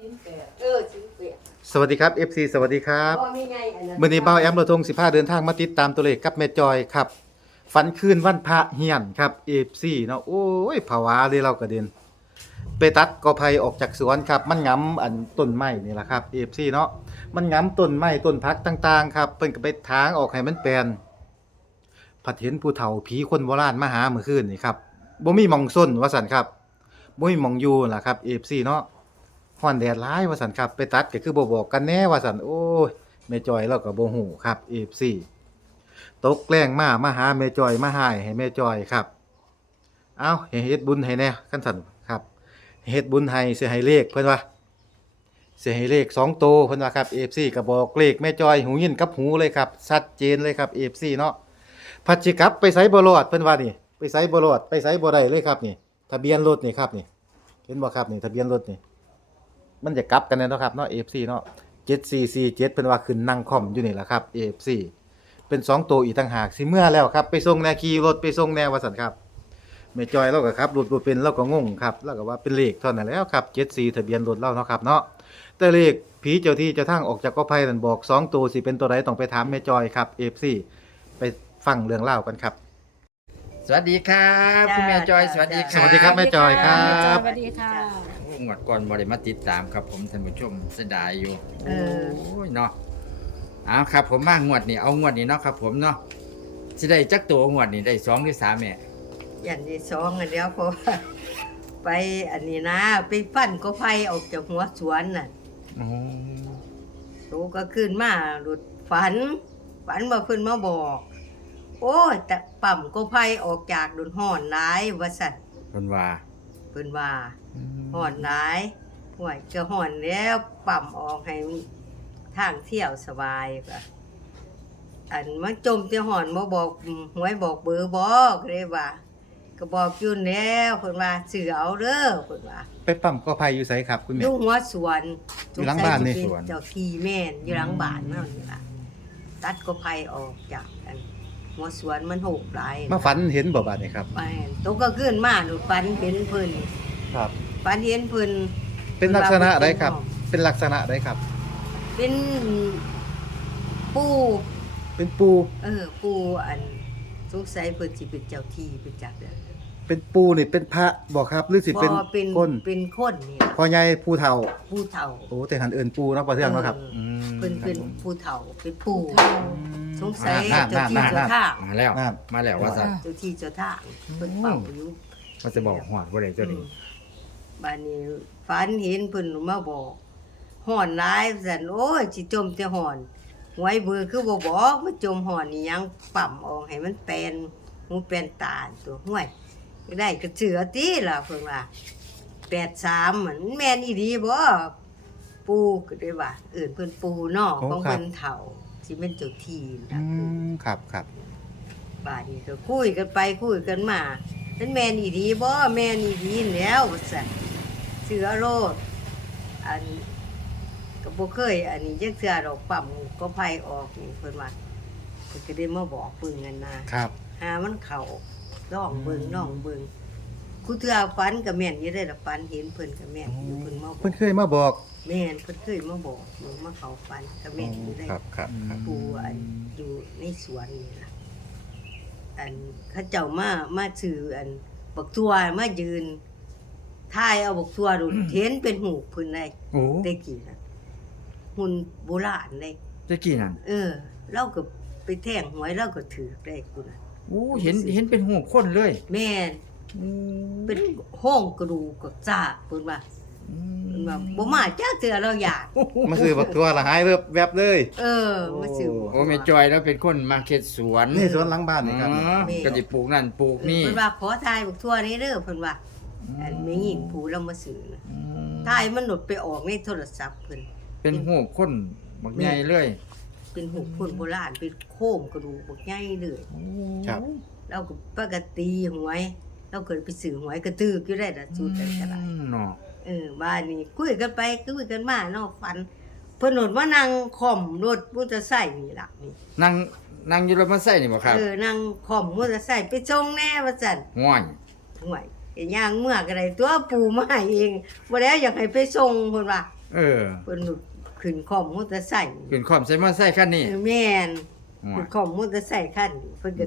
ชิ้นแปดเออชิ้นเปียกสวัสดีครับ FC สวัสดีครับเพราะมีไงอันนั้นมื่อนี้เบ้าแอมโรทง15 เดินทางมาติดตามตัวเลขกับแม่จอยครับ ฝันคืนวันพระเฮียนครับ FC เนาะโอ้ยภาวะเลยเรากระเด็นไปตัดกอไผ่ออกจากสวนครับ มันงำอันต้นไม้นี่แหละครับ FC เนาะมันงำต้นไม้ต้นพักต่างๆครับเพิ่นก็ไปทางออกให้มันแปลนผัดเห็นผู้เฒ่าผีคนโบราณมาหาเมื่อคืนนี่ครับบ่มีหมองส้นว่าซั่นครับบ่มีหมองอยู่ล่ะครับ FC เนาะ ฮ้อนแดดร้ายว่าสันครับไปตัดก็คือบ่บอกกันแน่ว่าสันโอ้ยแม่จอยเราก็บ่ฮู้ครับ FC ตกแกล้งมามาหาแม่จอยมาหายให้แม่จอยครับ เอ้าเฮ็ดบุญให้แน่คันสั่นครับเฮ็ดบุญให้สิให้เลขเพิ่นว่าสิให้เลข2โตวเพิ่นว่าครับ FC ก็บอกเลขแม่จอยหูยินกับหูเลยครับชัดเจนเลยครับ FC เนาะพัดสิกลับไปไสบ่รอดเพิ่นว่านี่ไปไสบ่รอดไปไสบ่ได้เลยครับนี่ทะเบียนรถนี่ครับนี่เห็นบ่ครับนี่ทะเบียนรถนี่ มันจะกลับกันแน่เนาะครับเนาะ AFC เนาะ7447เพิ่นว่าขึ้นนั่งคอมอยู่นี่แหละครับ AFC เป็น 2 ตัวอีกต่างหากสิเมื่อแล้วครับ ไปส่งแนวขี่รถไปส่งแนวว่าซั่นครับแม่จอยเราก็ครับรถบ่เป็นเราก็งงครับแล้วก็ว่าเป็นเลขเท่านั้นแล้วครับ74ทะเบียนรถเราเนาะครับเนาะแต่เลขผีเจ้าที่เจ้าทางออกจากกอไผ่นั่นบอก 2 ตัวสิเป็นตัวใดต้องไปถามแม่จอยครับ AFC ไปฟังเรื่องเล่าวกันครับ สวัสดีครับจ้าคุณแม่จอยจ้าสวัสดีครับสวัสดีครับแม่จอยครับ สวัสดีค่ะโอ้ งวดก่อนบริมาติดตามครับผมท่านผู้ชมเสียดายอยู่เออโอ้ยเนาะเอาครับผมมางวดนี้เอางวดนี้เนาะครับผมเนาะสิได้จักตัวงวดนี้ได้สองหรือสามแม่อย่างที่สองอันเดียวเพราะว่าไปอันนี้นะ ไปฟันก็ไฟออกจากหัวสวนน่ะโอ้ตูก็ขึ้นมาหลุดฝัน ฝันมาเพิ่นมาบอก โอ้ยแต่ปั่มก็ไฟออกจากดุนห่อนร้ายว่าสัตว์คนว่า เพิ่นว่าห่อนร้ายห่วยก็ห่อนแล้วปั่มออกให้ทางเที่ยวสบายปะอันมันจมจะห่อนมาบอกหวยบอกเบอร์บอกเลยว่าก็บอกอยุ่นแล้วเพิ่นว่าเสือเอาเด้อเพิ่นว่าไปปั๊มกอไผ่อยู่ไสครับ คุณอแม่ยู่หัวสวนอยู่หลังบ้านนี่สงสัยสิเป็เจ้าที่แม่นอยู่หลังบ้านนั่นนี่ล่ะตัดก็ไผออกจากอัน หัวสวนมันโหกหลายมาฝันเห็นบ่บาดนี่ครับไปตกก็ขึ้นมาหนูฝันเห็นเพิ่นครับ ฝันเห็นเพิ่นเป็นลักษณะใดครับ เป็นลักษณะใดครับ เป็นปูเป็นปู เออ ปูอันสงสัยเพิ่นสิเป็นเจ้าที่เป็นจักเด้อเป็นปูนี่เป็นพระบอกครับหรือสิเป็นบ่เป็นคนเป็นคนนี่ล่ะพ่อใหญ่ผู้เฒ่าผู้เฒ่าโอ้แต่หันเอิ้นปูเนาะพอเทื่องเนาะครับเออ เพิ่นเป็นผู้เฒ่าเป็นผู้เฒ่าสงสัยน่าเจ้าที่น่าเจ้าน่าทางมาแล้วนั่นมาแล้วว่าสัตว์เจ้าที่เจ้าทางเพิ่นเฝ้าอยู่ว่าจะบอกหอดว่าไรเจ้านี้บ้านนี้ฝันเห็นเพิ่นมาบอกห่อนหลายซั่นโอ้ยสิจมแต่ห่อนหวยเบือคือบ่บอกมาจมห่อนนี่ยังปั่มออกให้มันแปลนหูแปลนตาตัวห้วยได้กระเสือติล่ะเพิ่นว่า83มันแม่นอีหลีบ่ ปูก็ได้ว่าเอื่นเพิ่นปูเนาะโอ้ของครับ เพิ่นเฒ่าสิเป็นเจ้าที่อืนะคือมครับครับบ้านนี้ก็คุยกันไปคุยกันมาเป็นแม่นอีดีบ่แม่นอีดีแล้วว่าซั่นเสือโลดอันก็บ่เคย อันนี้จักเสือดอกปั๊มก็ไผออกนี่เพิ่นว่าเพิ่นก็ได้มาบอกเบิ่งกันนะ ครับ หามันเข้าลองเบิ่งลองเบิ่งกูเทื่อฝันก็แม่นอยู่ได้ล่ะฝันเห็นเพิ่นก็แม่นอยู่เพิ่นมาบอเพิ่กนเคยมาบอก แม่นเพิ่นเคยมาบอกมึงมาเข้าฝันก็แม่นอยู่ได้ครับครับครับปูอันอยู่ในสวนนี่ล่ะอันเขาเจ้ามามาซื้ออันบักทัวมายืนถ่ายเอาบักทัวดูเห็นเป็นหูกเพิ่นได้โอ้ได้กี่นะหุ่นโบราณได้เจ้ากี่นั่นเออเราก็ไปแท่งหวยเราก็ถือได้คุณน่ะโอ้เห็นเห็นเป็นหูคนเลยแม่นเป็นห้องกระดูกกับจ้าเพิ่นว่า เพิ่นว่าบ่มาจักเทื่อเราอยาก มาซื้อบักทัวละหายเวิบแวบเลย เออมาซื้อ โอ้แม่จอยแล้วเป็นคนมาเข็ดสวนนี่สวนหลังบ้านนี่ครับอ๋อก็จะปลูกนั่นปลูกนี่ เพิ่นว่าขอทายบักทัวนี้เด้อเพิ่นว่าอันไม่ยินผู้เรามาซื้อนะอืมถ่ายมันหลุดไปออกในโทรศัพท์เพิ่นเป็นหูคนบักใหญ่เลยเป็นหูคนโบราณเป็นโค้งกระดูกบักใหญ่เลย ครับ เราก็ปกติหวย เราเกิดไปซื้อหวยกระตึกอยู่ได้ล่ะสูตรแต่ก็ได้อืมเนาะ เออบ้านนี้คุยกันไปคุยกันมาเนาะฝันเพิ่นโหนดว่านั่งค่อมรถมอเตอร์ไซค์นี่ล่ะนี่นั่งนั่งอยู่รถมาใส่นี่บ่ครับเออนั่งค่อมมอเตอร์ไซค์ไปส่งแน่ว่าซั่นง่อยห่วยไอ้ย่างเมื่อก็ได้ตัวปู่มาให้เองบ่แล้วอยากให้ไปส่งเพิ่นว่าเออเพิ่นขึ้นคอมมอเตอร์ไซค์ขึ้นขอมใส่มอเตอร์ไซค์คันนี้เออแม่นโอ้ขึ้ยนคอมมอเตอร์ไซค์คันนี้เพิ่นก็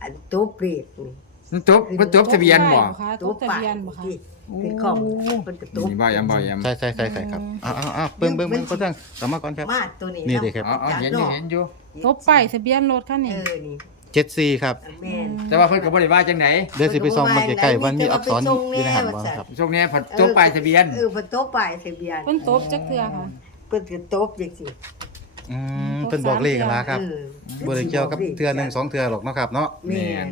อันโตะเบรกนี่มันจบมันจบทะเบียนบ่ คะโตตุ๊ะทะปากเบียนบ่คะที่ ขึ้นคอมเพิ่นก็โตะนี่บ่ยำบ่ยำใช่ใช่ใช่ใช่ครับอ้าวอ้าวอ้าวเบิ่งเบิ่งเบิ่งก็ต้องกลับมาก่อนครับมาตัวนี้นี่เด้ครับอ๋ออ๋อเห็นอยู่เห็นอยู่ตุ๊ป้ายทะเบียนรถคันเอนี้อนี่เจ็ดสี่ครับแม่นแต่ว่าเพิ่นก็บ่ได้ว่าจังไดเดี๋ยวสิไปส่องมันใกล้ๆว่ามีอักษรอยู่ในหันบ่ครับช่วงนี้ผัดจบปลายทะเบียนเออเพิ่นโตะป้ายทะเบียนเพิ่นตบจักเทื่อค่ะเพิ่นก็โตะจังซี่อืมเพิ่นบอกเลขกันละครับเออบ่ได้เกี่ยวกับเทื่อหนึงสองเทื่อหรอกเนาะครับเนาะแม่น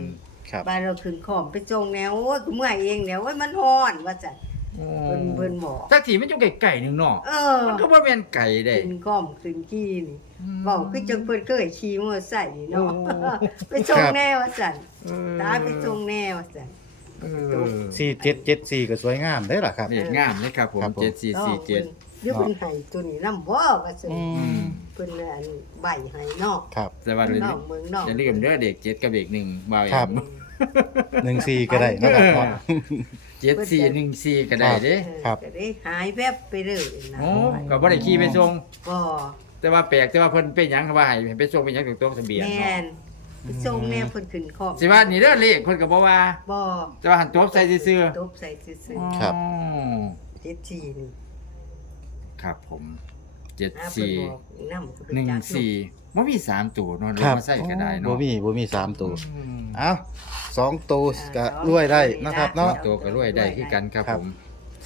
ครับ บ้านเราขึ้นคอมไปจงแนวโอ้ยกูเมื่อยเองเดี๋ยวโอ้ยมันฮ้อนว่าจัดเพิ่นเพิ่นบอกสักทีมันอยู่ไกลๆหนึงเนาะเออมันก็บ่แม่นไก่เด้ ขึ้นคอมขึ้นขี้นี่บอกคือจังเพิ่นเคยขี่มอเตอร์ไซค์นี่เนาะโอ้ ไปจงแนวว่าจัดเออตาไปจงแนวว่าจัดเออสี่เจ็ดเจ็ดสี่ก็สวยงามได้อล่ะครับ นี่งามเลยครับผมครับผม 7447 เดี๋ยวเพิ่นให้ตัวนี้นำบ่ว่าซั่นอืม เพิ่นอันใบให้เนาะครับ แต่ว่าเลยน้องเมืองน้องอย่าลืมเด้อเด็กเจ็ดกับเด็กหนึ่งบ่าวครับ หนึ่งสี่ก็ได้เนาะครับเนาะ เจ็ดสี่หนึ่งสี่ก็ได้เด้เออครับ ก็ได้หายแวบไปเลยนะโอ้ก็บ่ได้ขี่ไปส่งบ่แต่ว่าแปลกแต่ว่าเพิ่นเป็นหยังเขาว่าให้ไปส่งเป็นหยังถึงตัวทะเบียนแม่เนาะนไปจงแนวเพิ่นขึ้นคอมสิว่านี่เด้อเลขเพิ่นก็บ่ว่า บ่แต่ว่าหันจบใส่ซื่อตบใส่ซื่อๆครับ อ๋อๆเจ็ดสี่นี่ครับผมเจ็ดอ่าเพิ่นสี่บอกนำก็ไปหนึ่งจั กสี่บ่มีสามตัวเนาะหรือครับว่าใส่ก็ได้บ่เนาะมีบ่มีสามตัวอืมเอ้าสองตัวก็รวยได้นะครับเนาะ ตัวก็รวยได้คือกันครับครัผบม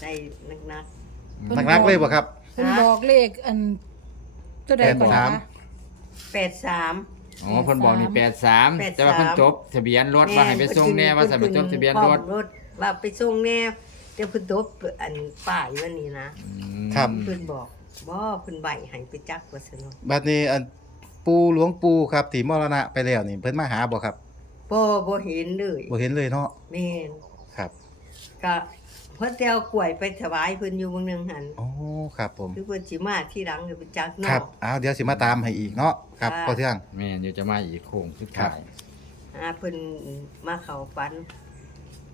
ใส่นักนักๆเลยบ่ครับเพิ่นบอกเลขอันตัวใดก่อนแปดสามคะๆ83อ๋อเพิ่นบอกนี่แปดสาม83 แต่ว่าเพิ่นจบทะเบียนรถว่าให้ไปส่งแน่ว่าใส่ไปจบทะเบียนรถรถว่าไปส่งแน่เดี๋ยวเพิ่นตบอันป้ายวันนี้นะครับ เพิ่นบอกบ่เพิ่นใบให้ไปจักว่าซั่นเนาะบัดนี้อัน ปู่หลวงปู่ครับที่มรณะไปแล้วนี่เพิ่นมาหาบ่ครับบ่บ่เห็นเลยบ่เห็นเลยเนาะแม่นครับก็เพิ่นสิเอากล้วยไปถวายเพิ่นอยู่เบางหนึงหั่นโอ้ครับผมคือเพิ่นสิมาที่หลังก็ไปจักคเนาะรับอ้าวเดี๋ยวสิมาตามให้อีกเนาะครับค่ะ พอเที่ยง แม่นอยู่จะมาอีกโค้งสุดครัท้าบยอ่าเพิ่นมาเข้าฝัน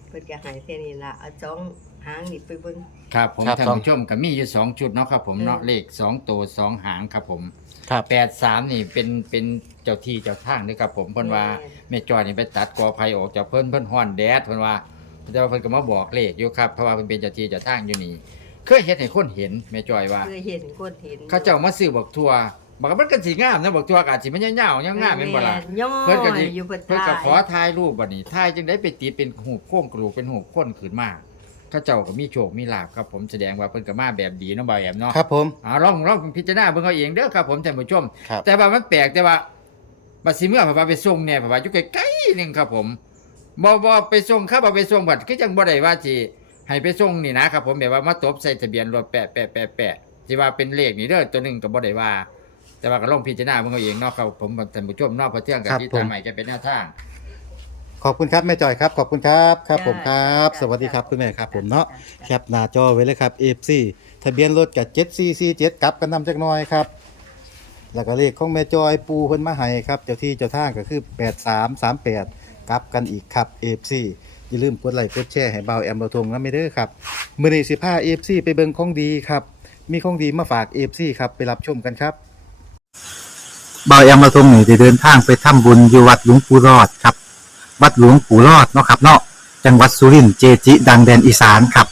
เพิ่นก็ให้แค่นี้ล่ะเอาจ้อง หางนี่ไปเบิ่งครับผมครับท่านสองผู้ชมก็มีอยู่สองชุดเนาะครับผมเนาะอืมเลขสองตัวสองหางครับผมครับแปดสามนี่เป็นเป็นเจ้าที่เจ้าทางเด้วยครับผมเพิ่นว่าแม่จอยนี่ไปตัดกอไผ่ออกจากเพิ่นเพิ่นฮ้อนแดดเพิ่นว่าแต่ว่าเพิ่นก็มาบอกเลขอยู่ครับเพราะว่าเพิ่นเป็นเจ้าที่เจ้าทางอยู่นี่เคยเฮ็ดให้คนเห็นแม่จอยว่า เคยเห็นคนเห็นเขาเจ้ามาซื้อบักทั่วบักมันก็สิงามนะบักทั่วก็อาจสิมันยาวๆยาวๆแม่นบ่ล่ะ ย่อเพิ่นก็สิอยู่เพิ่นเพิ่นก็ถ่ายขอถ่ายรูปบัดนี้ถ่ายจังได๋ไปติดเป็นหูปโค้งกระดูกเป็นหูปคนขึ้นมาเขาเจ้าก็มีโชคมีลาภครับผมแสดงว่าเพิ่นก็มาแบบดีเนาะบ่าวแอมเนาะครับผม อ่าลองลองพิจารณาเบิ่งเอาเองเด้อครับผมท่านผู้ชม ครับ แต่ว่ามันแปลกแต่ว่าบัดสิเมื่อพระบาไปส่งเนี่ยพระบาอยู่ใกล้ๆหนึงครับผมบ่บ่ไปส่งครับบ่ไปส่งบัดคือจังบ่ได้ว่าสิให้ไปส่งนี่นะครับผมแบบว่ามาตบใส่ทะเบียนรถแปะแปะแปะแปะสิว่าเป็นเลขนี่เด้อตัวหนึงก็บ่ได้ว่า แต่ว่าก็ลองพิจารณาเบิ่งเอาเองเนาะครับผมท่านผู้ชมเนาะเพอเที่ยงกับครับที่ผมตามใหม่จะเป็นแนวทาง ขอบคุณครับแม่จอยครับขอบคุณครับครับผมครับจ้าสวัสดีครับคุณแม่ครับผมเนาะจ้าแคปหน้าจอไว้เลยครับ FC ทะเบียนรถกับ7447กลับกันนำจักหน่อยครับแล้วก็เลขของแม่จอยปูเพิ่นมาให้ครับเจ้าที่เจ้าทางก็คือ 8338กลับกันอีกครับ FC อย่าลืมกดไลค์กดแชร์ให้เบาแอมเราทงนะไม่เด้อครับมื้อนี้สิพา FC ไปเบิ่งของดีครับ มีของดีมาฝาก FC ครับไปรับชมกันครับเบาแอมมาทรงนี่ได้เดินทางไปทำบุญอยู่วัดหลวงปู่รอดครับ วัดหลวงปู่รอดเนาะครับเนาะจังหวัดสุรินทร์เจจิดังแดนอีสานครับ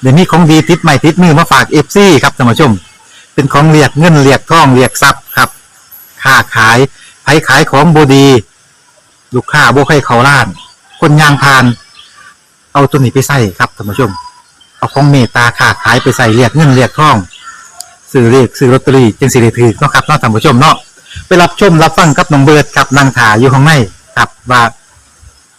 เดี๋ยวนี้ของดีติดใหม่ติดมือมาฝากเอฟซีครับท่านผู้ชม เป็นของเรียกเงินเรียกทองเรียกทรัพย์ครับค้าขายไผขายของบดี ลูกค้าบ่ให้เขาล้าน คนยางพาน เอาตัวนี้ไปใส่ครับท่านผู้ชม เอาของเมตตาค้าขายไปใส่เรียกเงินเรียกทองซื้อเรียกซื้อลอตเตอรี่จึงสิได้ถือเนาะครับเนาะท่านผู้ชมเนาะไปรับชมรับฟังกับน้องเบิร์ดครับนางถาอยู่ข้างในครับว่า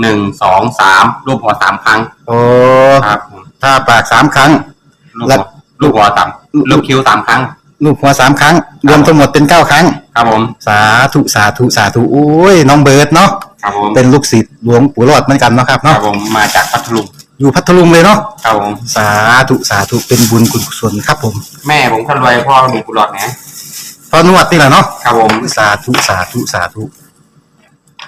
หนึ่งสองสามรูปหัวสามครั้งโอ้ครับผมถ้าปากสามครั้งลูกแล้หัววลูกหัวสามลูกคิ้วสามครั้ง ลูกหัวสามครั้ง รวมทั้งหมดเป็นเก้าครั้ง ครับผมสาธุสาธุสาธุโอ้ยน้องเบิร์ดเนาะครับผมเป็นลูกศิษย์หลวงปู่รอดเหมือนกันเนาะครับครัเนาะบผมมาจากพัทลุงอยู่พัทลุงเลยเนาะครับผม สาธุสาธุเป็นบุญกุศลครับผมแม่ผมคนรวยพ่อมีกุหลาบนะพอนวดนี่แหละเนาะครับผมสาธุสาธุสาธุ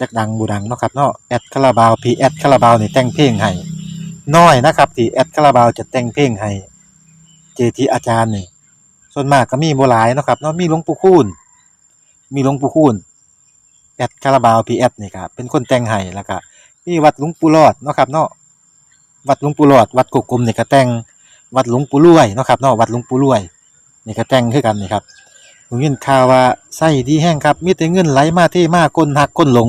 จักดังบูดังเนาะครับเนาะแอดคาราบาวพีแอดคาราบาวนี่แต่งเพลงให้น้อยนะครับที่แอดคาราบาวจะแต่งเพลงให้เจทีอาจารย์นี่ส่วนมากก็มีบ่หลายเนาะครับเนาะมีหลวงปู่คูณมีหลวงปู่คูณแอดคาราบาวพีแอดนี่ครับเป็นคนแต่งให้แล้วก็มีวัดหลวงปู่รอดเนาะครับเนาะวัดหลวงปู่รอด วัดกกกลมนี่ก็แต่งวัดหลวงปู่รวยเนาะครับเนาะวัดหลวงปู่รวยนี่ก็แต่งคือกันนี่ครับผมยินข่าวว่าไส้ดีแห้งครับมีแต่เงินไหลมาเทมากคนหักคนหลง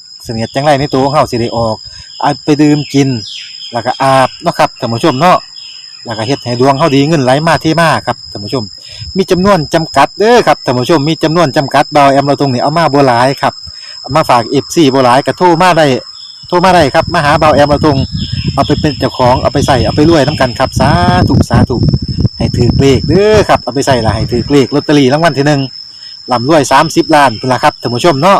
เสนียดจังไรในตัวของเฮาสิได้ออกเอาไปดื่มกิน แล้วก็อาบเนาะครับท่านผู้ชมเนาะแล้วก็เฮ็ดให้ดวงเฮาดีเงินไหลมาเทมาครับท่านผู้ชม มีจำนวนจำกัดเด้อครับท่านผู้ชมมีจำนวนจำกัดเบาแอมเราตรงนี้เอามาบ่หลายครับามาฝาก FC บ่หลายก็โทรมาได้โทรมาได้ครับมาหาเบาแอมเราตรงเอาไปเป็นเจ้าของเอาไปใส่เอาไปรวยนํกันครับสาธุสาธุให้ถือเลขเด้อครับเอาไปใส่ละให้ถือเลขลอตเตอรี่รางวัลที่หนึ่งลำรวย 30 ล้านพุ่นละครับท่านผู้ชมเนาะ